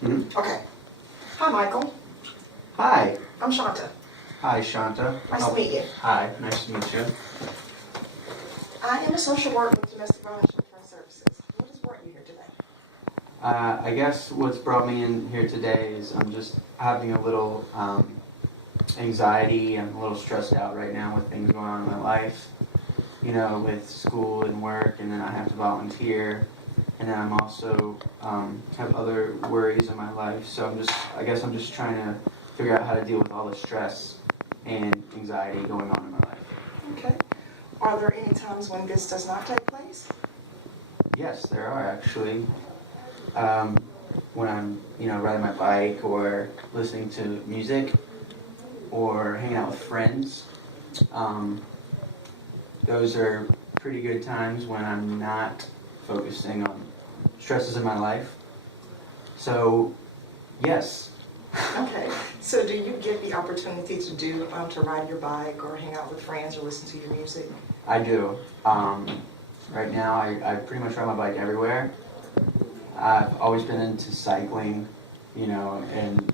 Okay. Hi, Michael. Hi. I'm Shanta. Hi, Shanta. Nice to meet you. Hi, nice to meet you. I am a social worker with Domestic Violence and Friend Services. What has brought you here today? I guess what's brought me in here today is I'm just having a little anxiety. I'm a little stressed out right now with things going on in my life. You know, with school and work, and then I have to volunteer, and then I'm also have other worries in my life. So I guess I'm just trying to figure out how to deal with all the stress and anxiety going on in my life. Okay. Are there any times when this does not take place? Yes, there are actually. When I'm, riding my bike or listening to music or hanging out with friends. Those are pretty good times when I'm not focusing on stresses in my life. So, yes. Okay. So do you get the opportunity to ride your bike or hang out with friends or listen to your music? I do. Right now, I pretty much ride my bike everywhere. I've always been into cycling, and,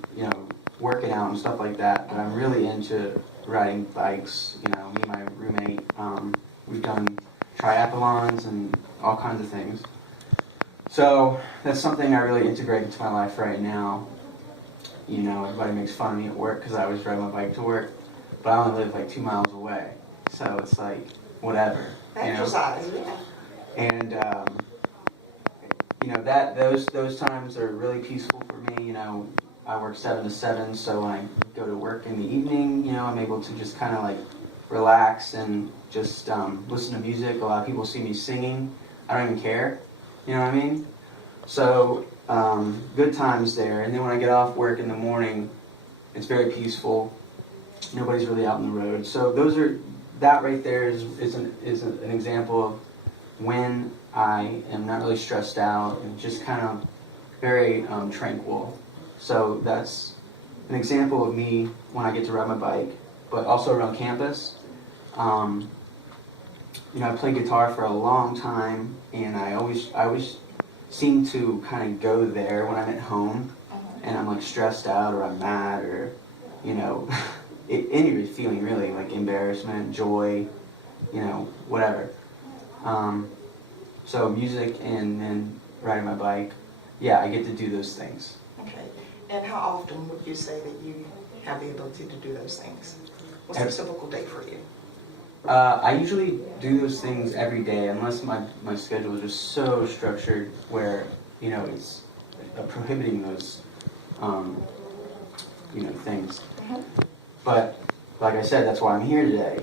working out and stuff like that, but I'm really into riding bikes. Me and my roommate, we've done triathlons and all kinds of things. So that's something I really integrate into my life right now. Everybody makes fun of me at work because I always ride my bike to work, but I only live like 2 miles away, so it's like whatever. Exercise, yeah. And those times are really peaceful for me. I work 7 to 7, so when I go to work in the evening, I'm able to just kind of like relax and just listen to music. A lot of people see me singing. I don't even care. You know what I mean? So good times there. And then when I get off work in the morning, it's very peaceful. Nobody's really out on the road. So that right there is an example of when I am not really stressed out and just kind of very tranquil. So that's an example of me when I get to ride my bike, but also around campus. I played guitar for a long time, and I always seem to kind of go there when I'm at home, and I'm like stressed out or I'm mad or, any feeling really, like embarrassment, joy, whatever. So music and then riding my bike, yeah, I get to do those things. Okay. And how often would you say that you have the ability to do those things? What's a typical day for you? I usually do those things every day unless my schedule is just so structured where, it's prohibiting those, things. Mm-hmm. But like I said, that's why I'm here today,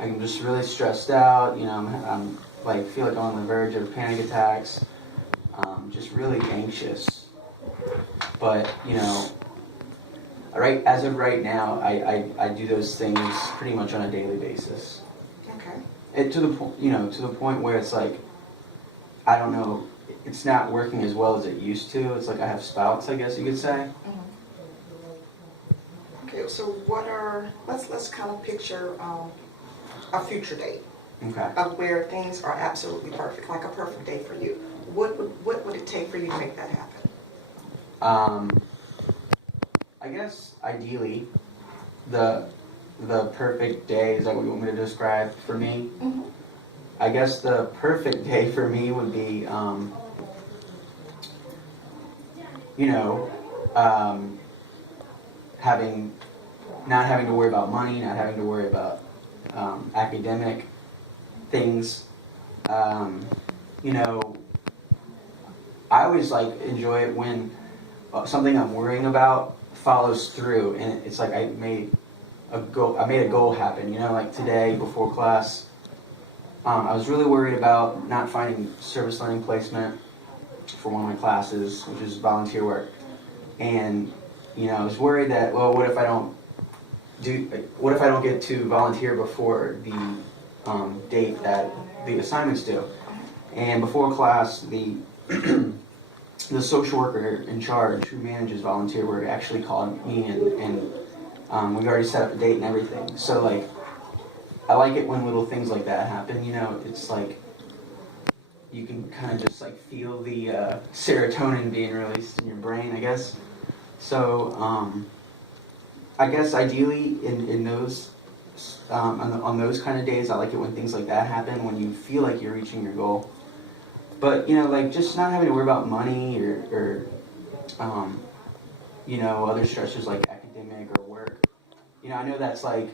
I'm just really stressed out, I'm like, feel like I'm on the verge of panic attacks, just really anxious. But, as of right now, I do those things pretty much on a daily basis. Okay. To the point where it's like, I don't know, it's not working as well as it used to. It's like I have spouts, I guess you could say. Mm-hmm. Okay, so let's kind of picture a future date. Okay. Of where things are absolutely perfect, like a perfect day for you. What would it take for you to make that happen? I guess ideally, the perfect day, is that what you want me to describe for me? Mm-hmm. I guess the perfect day for me would be, not having to worry about money, not having to worry about academic things. I always enjoy it when something I'm worrying about follows through, and it's like I made a goal happen. Like today before class, I was really worried about not finding service learning placement for one of my classes, which is volunteer work, and I was worried that what if I don't get to volunteer before the date that the assignments due? And before class, the the social worker in charge who manages volunteer work actually called me and we've already set up a date and everything. So I like it when little things like that happen. It's like, you can kind of just like feel the serotonin being released in your brain, I guess. So I guess ideally in those on those kind of days, I like it when things like that happen, when you feel like you're reaching your goal. But like just not having to worry about money or other stressors like academic or work. I know that's like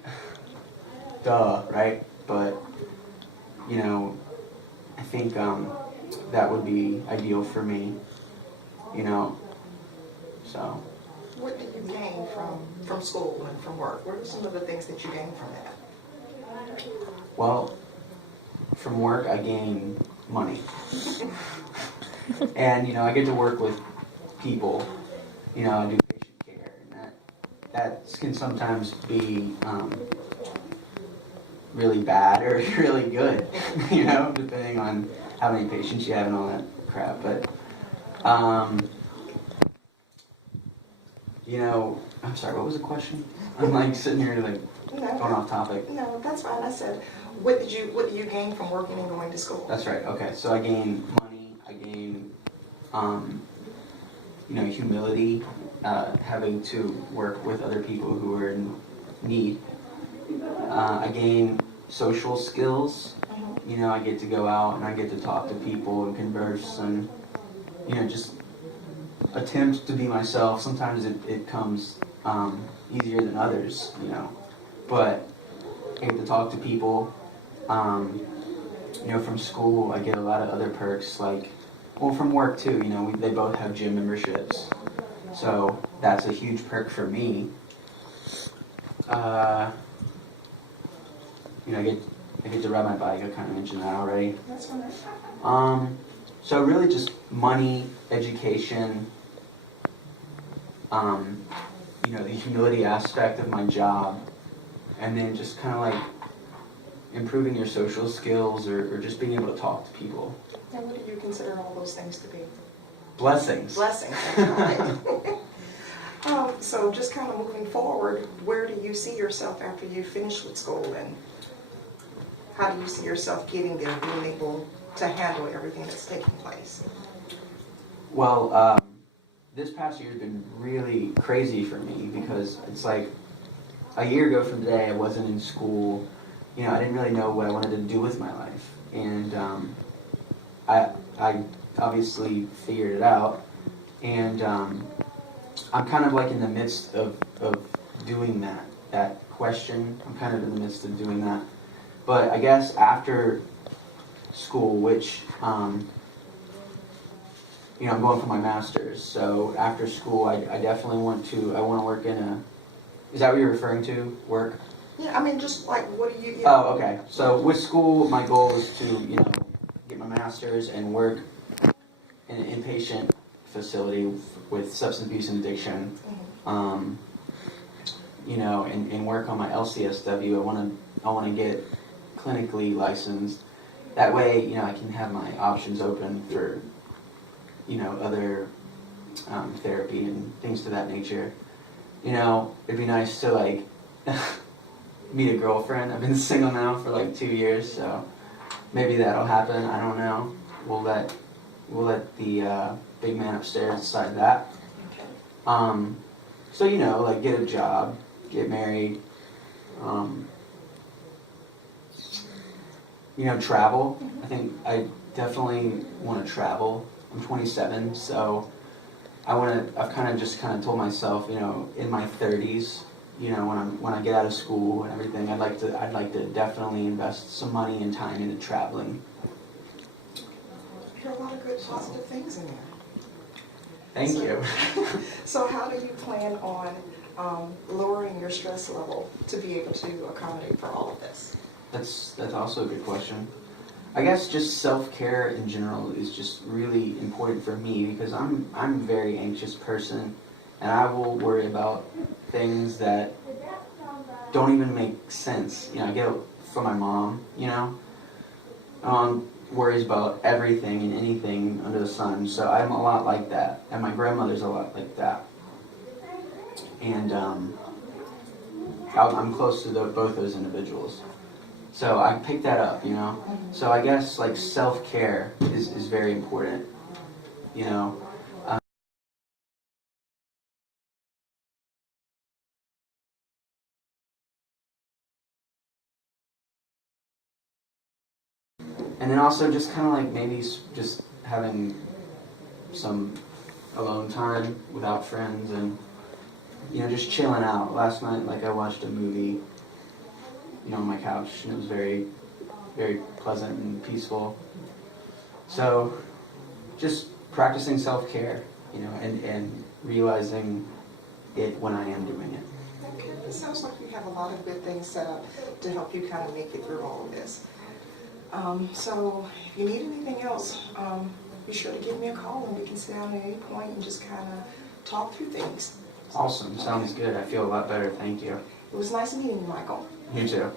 duh, right? But I think that would be ideal for me. So. What do you gain from school and from work? What are some of the things that you gain from that? Well, from work I gain money. And I get to work with people. I do patient care, and that can sometimes be really bad or really good, depending on how many patients you have and all that crap. But I'm sorry, what was the question? I'm like sitting here like going off topic. No, that's fine. I said, what do you gain from working and going to school? That's right. Okay, so I gain money. I gain, humility, having to work with other people who are in need. I gain social skills. I get to go out and I get to talk to people and converse and just attempt to be myself. Sometimes it comes easier than others, but I get to talk to people. From school I get a lot of other perks, from work too. They both have gym memberships, so that's a huge perk for me. I get to ride my bike. I kind of mentioned that already. That's fine. So really just money, education, the humility aspect of my job, and then just kind of like improving your social skills or just being able to talk to people. And what do you consider all those things to be? Blessings. Blessings, that's right. So just kind of moving forward, where do you see yourself after you finish with school, and how do you see yourself getting there, being able to handle everything that's taking place? Well, this past year has been really crazy for me because it's like a year ago from today I wasn't in school. I didn't really know what I wanted to do with my life, and I obviously figured it out, and I'm kind of like in the midst of doing that question. I'm kind of in the midst of doing that, but I guess after school, which I'm going for my master's, so after school I definitely want to work in a, is that what you're referring to, work? Yeah, I mean, just like, what do you... Oh, okay. So with school, my goal is to, get my master's and work in an inpatient facility with substance abuse and addiction. And work on my LCSW. I want to get clinically licensed. That way, I can have my options open for, other therapy and things to that nature. It'd be nice to like meet a girlfriend. I've been single now for like 2 years, so maybe that'll happen. I don't know. We'll let the big man upstairs decide that. So like get a job, get married, travel. I think I definitely want to travel. I'm 27, so I've kind of told myself, in my 30s, when I get out of school and everything, I'd like to definitely invest some money and time into traveling. There are a lot of good positive things in there. Thank you. So how do you plan on lowering your stress level to be able to accommodate for all of this? That's also a good question. I guess just self-care in general is just really important for me because I'm a very anxious person, and I will worry about things that don't even make sense. I get it from my mom, worries about everything and anything under the sun, so I'm a lot like that, and my grandmother's a lot like that. And I'm close to both those individuals. So I picked that up, you know. So I guess like self-care is very important, you know. And then also just kind of like maybe just having some alone time without friends and, you know, just chilling out. Last night, like I watched a movie, you know, on my couch, and it was very, very pleasant and peaceful. So just practicing self-care, you know, and realizing it when I am doing it. Okay, it sounds like you have a lot of good things set up to help you kind of make it through all of this. So if you need anything else, be sure to give me a call and we can sit down at any point and just kind of talk through things. Awesome. Sounds good. I feel a lot better. Thank you. It was nice meeting you, Michael. You too.